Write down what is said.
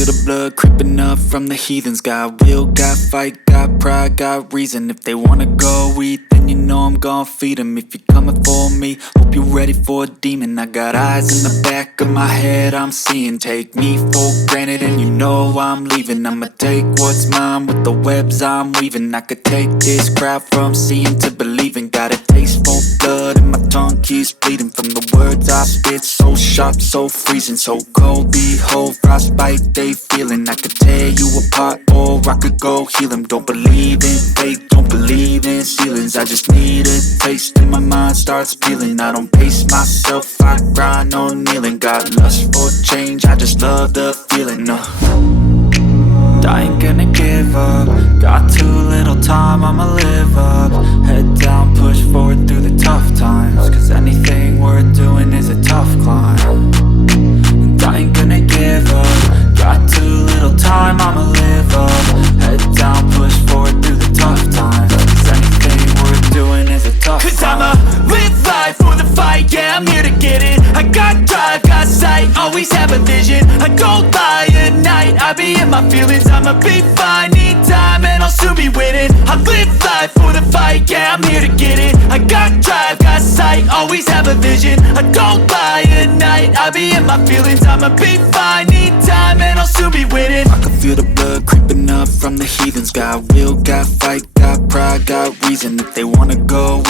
feel the blood creeping up from the heathens. Got will, got fight, got pride, got reason. If they wanna go eat, then you know I'm gon' feed them. If you're coming for me, hope you're ready for a demon. I got eyes in the back of my head, I'm seeing. Take me for granted and you know I'm leaving. I'ma take what's mine with the webs I'm weaving. I could take this crowd from seeing to believing. Got a taste for blood and my tongue keeps bleeding from the words I spit. So sharp, so freezing, so cold. Behold, frostbite they feeling. I could tear you apart or I could go heal them. Don't believe in fate, don't believe in ceilings. I just need a taste and my mind starts peeling. I don't pace myself, I grind on kneeling. Got lust for change, I just love the feeling. I ain't gonna give up. Got too little time, I'ma live up. Head down, push forward through the tough times. Cause anything worth doing is a tough climb. And I ain't gonna give up. Got too little time, I'ma live up. Head down, push forward through the tough times. Cause anything worth doing is a tough climb. Cause I'ma live life for the fight, yeah, I'm here to get it. I got drive, got sight, always have a vision. I don't lie at night, I be in my feelings. I'ma be fine, need time, and I'll soon be winning. I live life for the fight, yeah, I'm here to get it. I got drive, got sight, always have a vision. I don't lie at night, I be in my feelings. I'ma be fine, need time, and I'll soon be winning. I can feel the blood creeping up from the heathens. Got will, got fight, got pride, got reason. If they wanna go